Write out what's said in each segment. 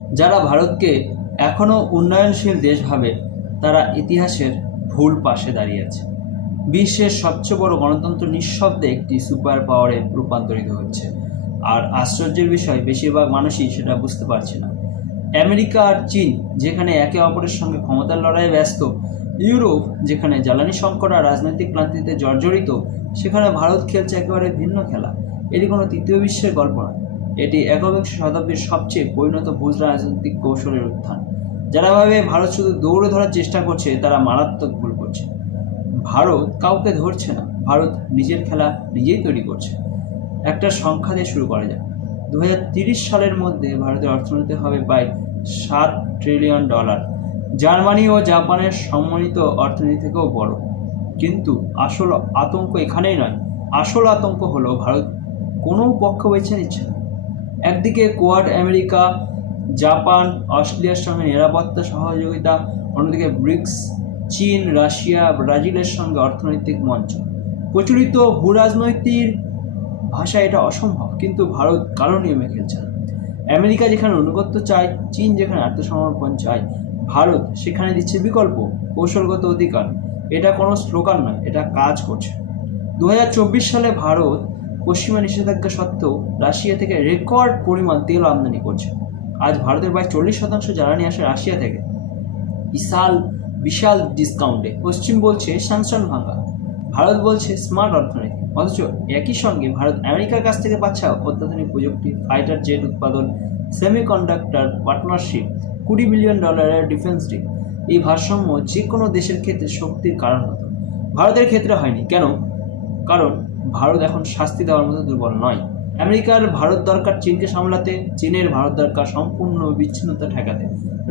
যারা ভারতকে এখনও উন্নয়নশীল দেশ ভাবে তারা ইতিহাসের ভুল পাশে দাঁড়িয়ে আছে। বিশ্বের সবচেয়ে বড় গণতন্ত্র নিঃশব্দে একটি সুপার পাওয়ারে রূপান্তরিত হচ্ছে, আর আশ্চর্যের বিষয় বেশিরভাগ মানুষই সেটা বুঝতে পারছে না। আমেরিকা আর চীন যেখানে একে অপরের সঙ্গে ক্ষমতার লড়াইয়ে ব্যস্ত, ইউরোপ যেখানে জ্বালানি সংকট আর রাজনৈতিক ক্লান্তিতে জর্জরিত, সেখানে ভারত খেলছে একেবারে ভিন্ন খেলা। এটি কোনো তৃতীয় বিশ্বের গল্প নয়, এটি একবিংশ শতাব্দীর সবচেয়ে পরিণত ভুল রাজনৈতিক কৌশলের উত্থান। যারা ভাবে ভারত শুধু দৌড়ে ধরার চেষ্টা করছে তারা মারাত্মক ভুল করছে। ভারত কাউকে ধরছে না, ভারত নিজের খেলা নিজেই তৈরি করছে। একটা সংখ্যা দিয়ে শুরু করা যায়। 2030 সালের মধ্যে ভারতের অর্থনীতি হবে প্রায় $7 ট্রিলিয়ন। জার্মানি ও জাপানের সম্মানিত অর্থনীতি থেকেও বড়। কিন্তু আসল আতঙ্ক এখানেই নয়, আসল আতঙ্ক হলো ভারত কোনো পক্ষ বেছে নিচ্ছে না। একদিকে কোয়াড আমেরিকা, জাপান, অস্ট্রেলিয়ার সঙ্গে নিরাপত্তা সহযোগিতা, অন্যদিকে ব্রিক্স, চীন, রাশিয়া, ব্রাজিলের সঙ্গে অর্থনৈতিক মঞ্চ। প্রচলিত ভূরাজনৈতিক ভাষায় এটা অসম্ভব, কিন্তু ভারত কারো নিয়মে খেলছে না। আমেরিকা যেখানে অনুগত্য চায়, চীন যেখানে আত্মসমর্পণ চায়, ভারত সেখানে দিচ্ছে বিকল্প, কৌশলগত অধিকার। এটা কোনো স্লোগান নয়, এটা কাজ করছে। 2024 সালে ভারত পশ্চিমা নিষেধাজ্ঞা সত্ত্বেও রাশিয়া থেকে রেকর্ড পরিমাণ তেল আমদানি করছে। আজ ভারতের প্রায় 40% জ্বালানি আসে রাশিয়া থেকে, বিশাল ডিসকাউন্টে। পশ্চিম বলছে স্যাংশন ভাঙা, ভারত বলছে স্মার্ট অর্থনীতি। অথচ একই সঙ্গে ভারত আমেরিকার কাছ থেকে পাচ্ছে অত্যাধুনিক প্রযুক্তি, ফাইটার জেট উৎপাদন, semiconductor partnership, $20 billion defence deal. এই ভারসাম্য যে কোনো দেশের ক্ষেত্রে শক্তির কারণ হতো, ভারতের ক্ষেত্রে হয়নি। কেন? কারণ ভারত এখন শাস্তি দেওয়ার মতো দুর্বল নয়। আমেরিকার ভারত দরকার চীনকে সামলাতে, চীনের ভারত দরকার সম্পূর্ণ বিচ্ছিন্নতা ঠেকাতে,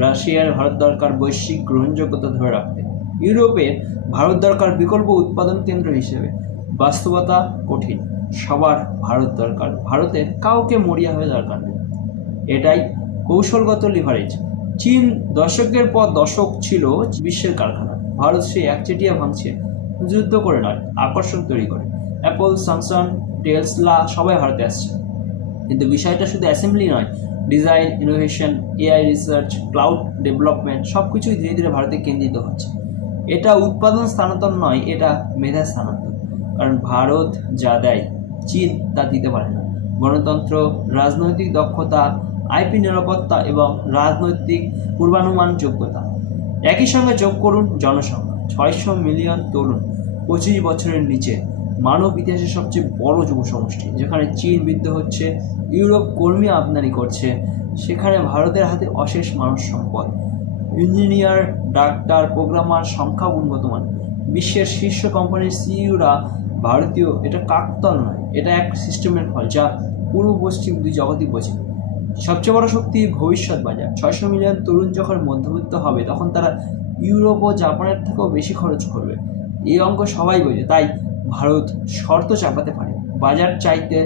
রাশিয়ার ভারত দরকার বৈশ্বিক গ্রহণযোগ্যতা ধরে রাখতে, ইউরোপের ভারত দরকার বিকল্প উৎপাদন কেন্দ্র হিসেবে। বাস্তবতা কঠিন, সবার ভারত দরকার, ভারতের কাউকে মরিয়া হয়ে দরকার নেই। এটাই কৌশলগত লিভারেজ। চীন দশকের পর দশক ছিল বিশ্বের কারখানা, ভারত সেই একচেটিয়া ভাঙছে, যুদ্ধ করে নয়, আকর্ষণ তৈরি করে। অ্যাপল, স্যামসাং, টেসলা সবাই ভারতে আসছে, কিন্তু বিষয়টা শুধু অ্যাসেম্বলি নয়, design, innovation, AI research, cloud development সব কিছুই ধীরে ধীরে ভারতে কেন্দ্রিত হচ্ছে। এটা উৎপাদন স্থানান্তর নয়, এটা মেধা স্থানান্তর। কারণ ভারত যা দেয় চীন তা দিতে পারে না। গণতন্ত্র, রাজনৈতিক দক্ষতা, আইপি নিরাপত্তা এবং রাজনৈতিক পূর্বানুমান যোগ্যতা। একই সঙ্গে যোগ করুন জনসংখ্যা, 600 মিলিয়ন তরুণ, 25 বছরের নিচে, মানব ইতিহাসের সবচেয়ে বড় যুব সমষ্টি। যেখানে চীন বৃদ্ধ হচ্ছে, ইউরোপ কর্মী আমদানি করছে, সেখানে ভারতের হাতে অশেষ মানব সম্পদ, ইঞ্জিনিয়ার, ডাক্তার, প্রোগ্রামার, সংখ্যা উন্নত মান। বিশ্বের শীর্ষ কোম্পানির সিইওরা ভারতীয়। এটা কাকতাল নয়, এটা এক সিস্টেমের ফল যা পূর্ব পশ্চিম দুই জগতই বোঝে। সবচেয়ে বড় শক্তি ভবিষ্যৎ বাজার। 600 মিলিয়ন তরুণ যখন মধ্যবিত্ত হবে, তখন তারা ইউরোপ ও জাপানের থেকেও বেশি খরচ করবে। এই অঙ্ক সবাই বোঝে, তাই ভারত শর্ত চাপাতে পারে। বাজার চাইতে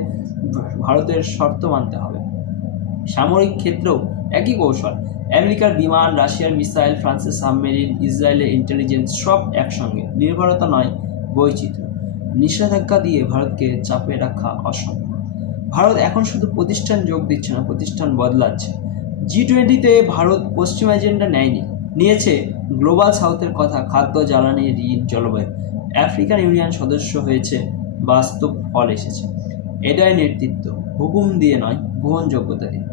ভারতের শর্ত মানতে হবে। সামরিক ক্ষেত্রেও একই কৌশল। আমেরিকার বিমান, রাশিয়ার মিসাইল, ফ্রান্সের সাবমেরিন, ইসরায়েলের ইন্টেলিজেন্স সব একসঙ্গে। নির্ভরতা নয়, বৈচিত্র্য। নিষেধাজ্ঞা দিয়ে ভারতকে চাপে রাখা অসম্ভব। ভারত এখন শুধু প্রতিষ্ঠান যোগ দিচ্ছে না, প্রতিষ্ঠান বদলাচ্ছে। G20-তে ভারত পশ্চিম এজেন্ডা নেয়নি, নিয়েছে গ্লোবাল সাউথের কথা, খাদ্য, জ্বালানি, ঋণ, জলবায়ু। আফ্রিকান ইউনিয়ন সদস্য হয়েছে, বাস্তব ফল এসেছে। এটাই নেতৃত্ব, হুকুম দিয়ে নয়, গ্রহণযোগ্যতা দিয়ে।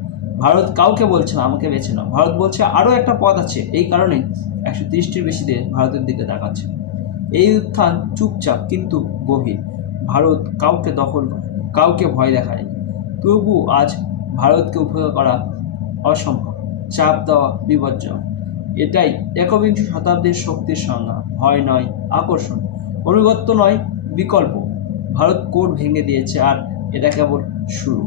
ভারত কাউকে বলছে না আমাকে বেছে নাও, ভারত বলছে আরও একটা পথ আছে। এই কারণেই 130টির বেশি দেশ ভারতের দিকে তাকাচ্ছে। এই উত্থান চুপচাপ কিন্তু গভীর। ভারত কাউকে দখল করে, কাউকে ভয় দেখায়নি। তবু আজ ভারতকে উপেক্ষা করা অসম্ভব, চাপ দেওয়া বিপজ্জনক। এটাই একবিংশ শতাব্দীর শক্তির সংজ্ঞা। ভয় নয়, আকর্ষণ। অনুগত্য নয়, বিকল্প। ভারত কোড ভেঙে দিয়েছে, আর এটা কেবল শুরু।